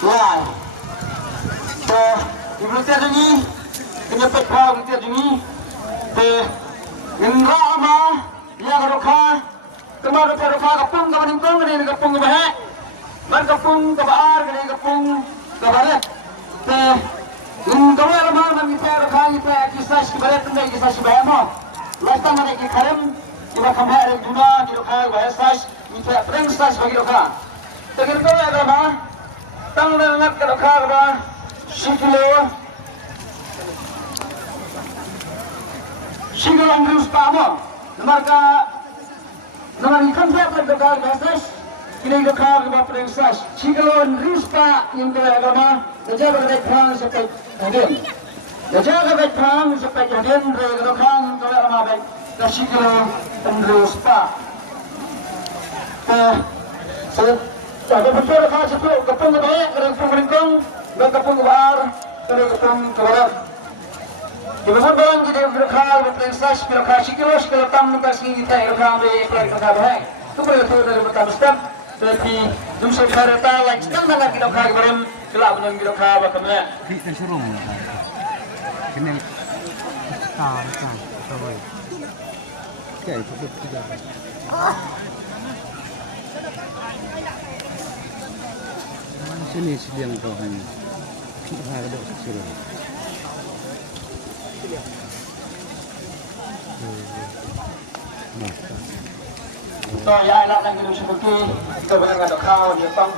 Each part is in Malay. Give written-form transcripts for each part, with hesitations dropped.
Wah, tuh ibu tiada ni, kena petha ibu tiada ni, tuh indra ama, ya kerukha, kemana kerukha kapung kapan ingkong ni kapung kebahak, man kapung kebaar ni kapung kebalik, tuh indra ama man kita kerukha kita kisah sebarat tenda kisah sebarat mo, lasta mana kikarem, kita kembali dari juna kerukha bahasa kita perengsas bagi kerukha, terkira ama tang nangat kerukha ba Siglo Andrews Pamo, nomor ikan saya berdekat basis, kini dekat ke bawah prinsip. Siglo Andrews Pa yang beragama, jaga berdekat perang sampai hadir. Jaga berdekat perang sampai hadir, berdekat beragama baik. Siglo Andrews Pa. Saya berbicara kalau sebelum kepung kebaik, kepung ringkong, kepung kebar, kepung kebarat. Kemudian kita berkah berprinsip berkah siklos kalau tam kasih kita berkah berkah baik. Itu berarti dari pertama step berarti jumlah kereta lain sedang mana kita berkah kemarin kelak punya berkah bagaimana? Kita suruh kena tar tahu. Kayak itu tidak. Sini sedang kau hanya kita ada suruh. So ya enak lagi dulu seperti kita benar ada kau dia pang.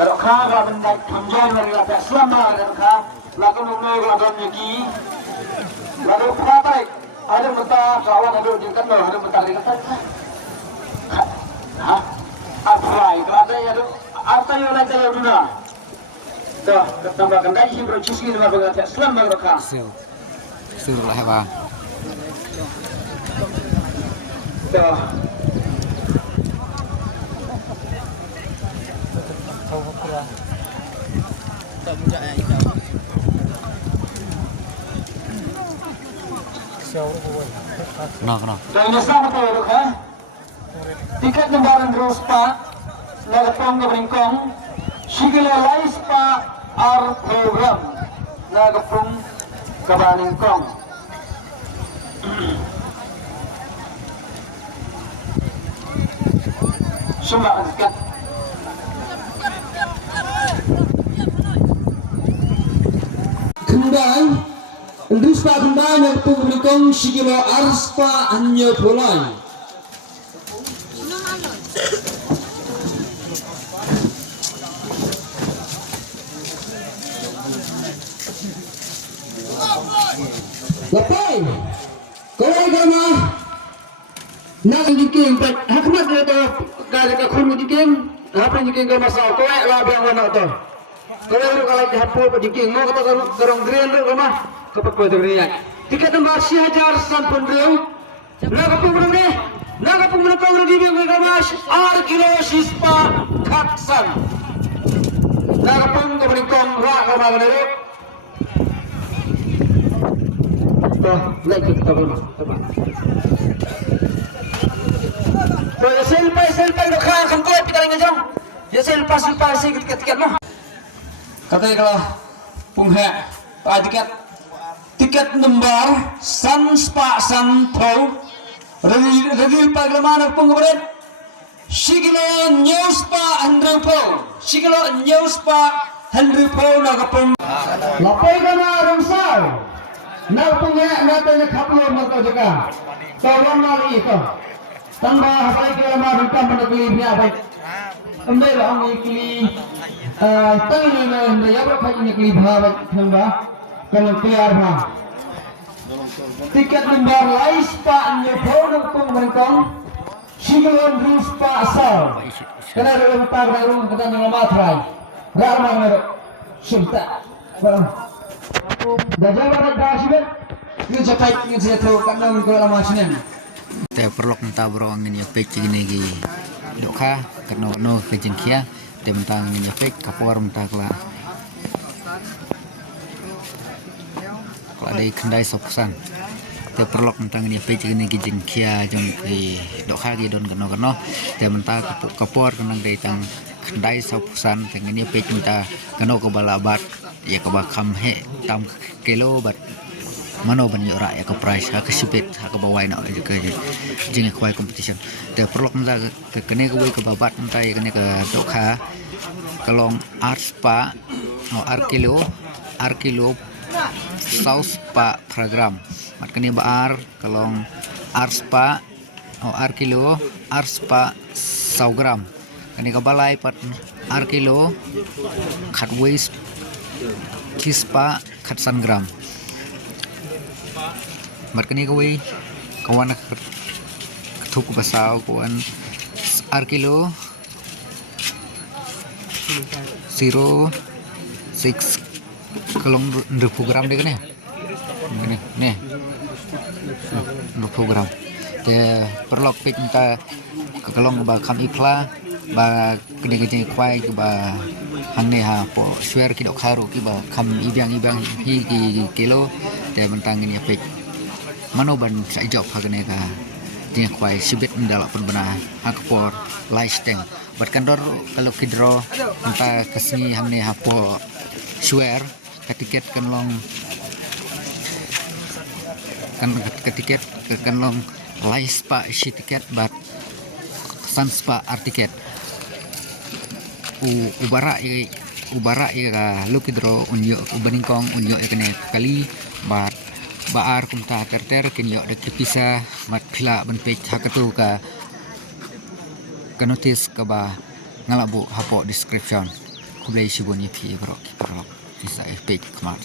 Kalau kau kalau benda tamjol dari lapis selama kalau kau lakukan nunggu lakukan lagi lalu peratai ada benda kawan ada di kan ada benda di kan hah apa kalau ada yang lain saya guna. Tuh, tambahkan lagi bercuci dengan pengajar Islam mereka. Suruh lah bang. Tuh. Kena. Dan ini sama tu mereka. Tiket lembaran terus Pak, nagatong keberingkong. Siglo lais pa ar program nagapung kabaningkong. Sumba kaskat. Kendai, Indus pa kendai nagapung kabaningkong siglo ars pa anyo pulay. Lepai, kalau agama nak jiking, hakmat dia tu kalau kekun jiking, apa jiking kalau masuk, kau lah yang mana tu? Kalau hapur jiking, mau kata korang green tu kemah, kepak kau tu green. Tiket nombor 1000 sampun riu, nak kapung ni, nak kapung kau lagi yang kemas, kilo sispa kaksan, nak kapung kau beri kong rak kemah ni. Lagi kita belum teman. Boleh selpai nak kan kau kita ngajang. Ya selpai sih tiket mah. Katanya kalau punghe tiket nombor san spa san pro review paglaman pung bered. Siglo news pa 100 pro. Siglo news pa 100 pro nakapung. Lapai kana rumsal. Nak punya nato nak kaplo nak jaga. Kawan mari itu. Tambah apa lagi lama bukan menekli dia baik. Ambil orang ikli. Tangi ni ya berapa ini ikli bahawa tambah. Kalau clear bah. Tiket lembar lais pak nyepon pun mereka. Siglo rus pak asal. Kena dalam tagar rumah kita jangan matrai. Ramai merek. Sumpah. Dah jawab dah sih. Ini cepat ini saya tahu karena mereka lama sini. Saya perlu minta berang ini pek ini lagi. Doka karena no kejengkia. Dia mentang ini pek kapor mentang lah. Kalau ada kendai sopusan. te perlok tentang ini page ini gijing kia jong ki dok ha gi don keno te menta kapor kenang dei tang kendai saupusan teng ini page menta keno ko balabat ya ko bakam he tam kilo bat mano ban yora ya ko price ha kesipit ha ko bawai na juga jing kwai competition te perlok menta ke kene ko ko babat menta ya kene ke dok ha kalong arspa o arkilo saus pa program mat kani baar kalong arspa o arkilo arspa 100 gram kani ka balai pat arkilo khat waste kispa khat 100 gram mat kani ka wi kawan thuk basau kawan arkilo 06 kalong 20 gram deh kan ya nih 20 gram te perlok pik minta kalong ba kam ikla ba kene kwai ba hangne ha po share ki dok haru ki ba kam ibang hi kilo te mentang ini pik mano ban sa job ha kene ka dia kwai sibit ndala pun bana akpor lifestyle bat kandor kalau kidro minta kesini hangne ha po share ketiket kanlong kan ketiket kanlong laispa isi tiket bat sanspa artiket ubara ka lukidro unyo ubaningkong unyo ekene kali bat baar kumta terter kinyo de kipisa mat phila ban page hakatu ka notice ka ba ngalabu hapo description kublai shiboni phi bro bisa page kemar